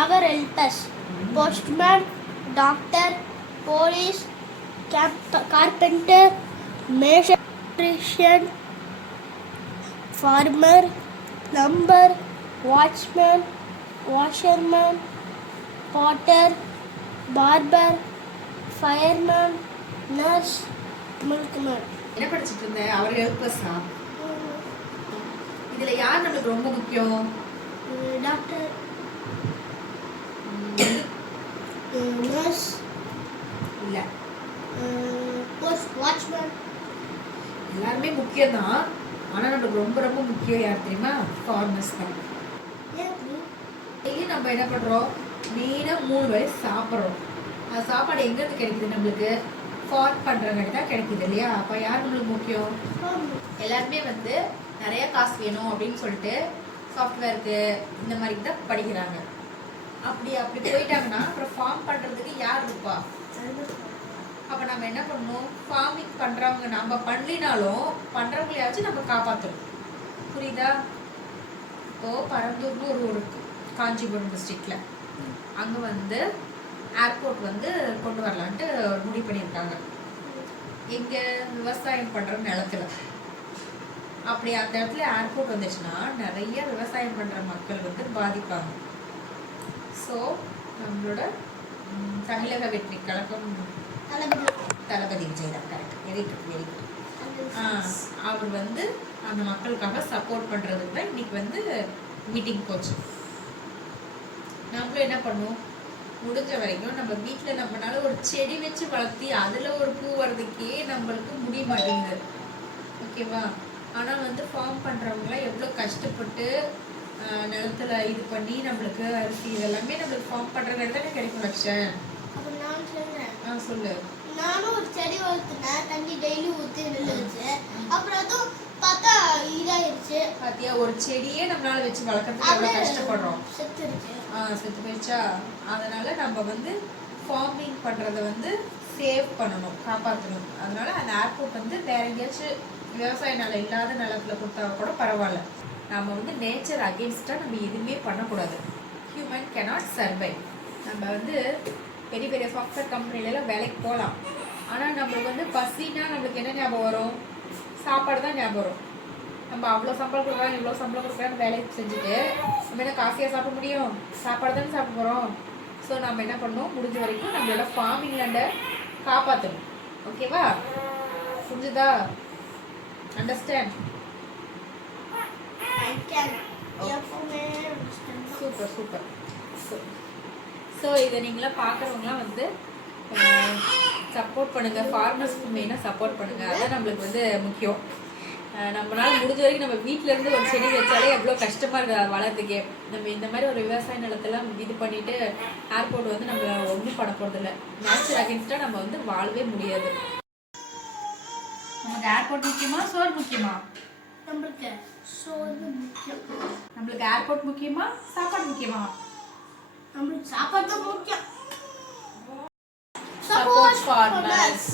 our helpers, postman, doctor, police, carpenter, mason, farmer, plumber, watchman, washerman, potter, barber, fireman, nurse, milkman. என்ன படிச்சிட்டு இருந்த? அவர் ஹெல்ப்பர்ஸா? இதுல யார் நமக்கு ரொம்ப முக்கியம்? டாக்டர், நர்ஸ் இல்ல, போஸ்ட் வாட்ச்மேன். எல்லாருமே முக்கியம் தான். ஆனா நமக்கு ரொம்ப ரொம்ப முக்கியம் யார் தெரியுமா? ஃபார்மர்ஸ் தான். டெய்லி நம்ம என்ன பண்றோம்? மெயினா 3 வேளை சாப்பிட்றோம். அந்த சாப்பாடு எங்க இருந்து கிடைக்குது? நம்மளுக்கு ஃபார்ம் பண்றவங்க தான் கிடைக்குது இல்லையா? அப்ப யார் நம்மளுக்கு முக்கியம்? எல்லாருமே வந்து நிறைய காசு வேணும் அப்படின்னு சொல்லிட்டு சாஃப்ட்வேருக்கு இந்த மாதிரி தான் படிக்கிறாங்க. அப்படி போயிட்டாங்கன்னா அப்புறம் ஃபார்ம் பண்றதுக்கு யார் இருப்பா? அப்ப நம்ம என்ன பண்ணணும்? ஃபார்மிங் பண்றவங்க நம்ம பண்ணலினாலும் பண்றவங்களையாச்சும் நம்ம காப்பாற்றணும். புரியுதா? இப்போ பரந்தூர்னு ஒரு ஊர் இருக்கு, காஞ்சிபுரம் டிஸ்ட்ரிக்ட்ல. அங்க வந்து ஏர்போர்ட் வந்து கொண்டு வரலான்ட்டு முடிவு பண்ணியிருக்காங்க. எங்க விவசாயம் பண்ற நிலத்துல. அப்படி அந்த இடத்துல ஏர்போர்ட் வந்துச்சுன்னா நிறைய விவசாயம் பண்ற மக்கள் வந்து பாதிப்பாங்க. ஸோ நம்மளோட தமிழக வெற்றி கழகம் தளபதி விஜய் தான். Correct, very good very good. அவர் வந்து அந்த மக்களுக்காக சப்போர்ட் பண்றதுக்கு தான் இன்னைக்கு வந்து மீட்டிங் போச்சு. நம்மளும் என்ன பண்ணுவோம்? முடிஞ்ச வரைக்கும் நம்ம வீட்டில் நம்மளால ஒரு செடி வச்சு வளர்த்தி அதில் ஒரு பூ வர்றதுக்கே நம்மளுக்கு முடிய மாட்டேங்குது. ஓகேவா? ஆனால் வந்து ஃபார்ம் பண்ணுறவங்களாம் எவ்வளோ கஷ்டப்பட்டு நிலத்துல இது பண்ணி நம்மளுக்கு அரிசி இதெல்லாமே நம்மளுக்கு ஃபார்ம் பண்ணுறவங்க தானே கிடைக்கும். லட்சம் சொல்லு. நானும் ஒரு செடி வளர்த்துனேன், தண்ணி டெய்லி ஊற்றி வச்சு, அப்புறம் அதுவும் பார்த்தா இதாயிருச்சு. பாத்தியா, ஒரு செடியே நம்மளால வச்சு வளர்க்கறதுக்கு எவ்வளவு கஷ்டப்படுறோம். செத்து போயிடுச்சா? அதனால நம்ம வந்து ஃபார்மிங் பண்றத வந்து சேவ் பண்ணணும், காப்பாற்றணும். அதனால அந்த ஏர்போர்ட் வந்து வேற எங்கேயாச்சும் விவசாய நிலம் இல்லாத நிலத்துல கொடுத்தா கூட பரவாயில்ல. நம்ம வந்து நேச்சர் அகெயின்ஸ்டா நம்ம எதுவுமே பண்ணக்கூடாது. Human cannot survive. நம்ம வந்து பெரிய பெரிய சாஃப்ட்வேர் கம்பெனிலலாம் வேலைக்கு போகலாம். ஆனால் நம்மளுக்கு வந்து பசினா நம்மளுக்கு என்ன ஞாபகம் வரும்? சாப்பாடு தான் ஞாபகம் வரும். நம்ம அவ்வளோ சம்பளம் கொடுக்குறோம், இவ்வளோ சம்பளம் கொடுக்குறான்னு வேலைக்கு செஞ்சுட்டு நம்ம என்ன காசியாக சாப்பிட முடியும்? சாப்பாடு தானே சாப்பிட போகிறோம். ஸோ நம்ம என்ன பண்ணணும்? முடிஞ்ச வரைக்கும் நம்மளோட ஃபார்மிங் லேண்டை காப்பாற்றணும். ஓகேவா? புரிஞ்சுதா? அண்டர்ஸ்டாண்ட்? Super super. ஸோ இதை நீங்களாம் பார்க்குறவங்களாம் வந்து சப்போர்ட் பண்ணுங்கள். ஃபார்மர்ஸ்க்கு மெயினாக சப்போர்ட் பண்ணுங்கள். அதான் நம்மளுக்கு வந்து முக்கியம். நம்மளால முடிஞ்ச வரைக்கும் நம்ம வீட்டிலேருந்து ஒரு செடி வச்சாலே எவ்வளோ கஷ்டமாக இருக்குது அது வளர்த்துக்கே. நம்ம இந்த மாதிரி ஒரு விவசாய நிலத்தெல்லாம் இது பண்ணிவிட்டு ஏர்போர்ட் வந்து நம்மளை ஒன்றும் பண்ண போகிறதில்ல. நேச்சர் அகெயின்ஸ்டாக நம்ம வந்து வாழவே முடியாது. நமக்கு ஏர்போர்ட் முக்கியமா, சோறு முக்கியமா? நம்மளுக்கு சோறு முக்கியம். நம்மளுக்கு ஏர்போர்ட் முக்கியமா, சாப்பாடு முக்கியமா? நம்மளுக்கு சாப்பாடு தான் முக்கியம். Support farmers.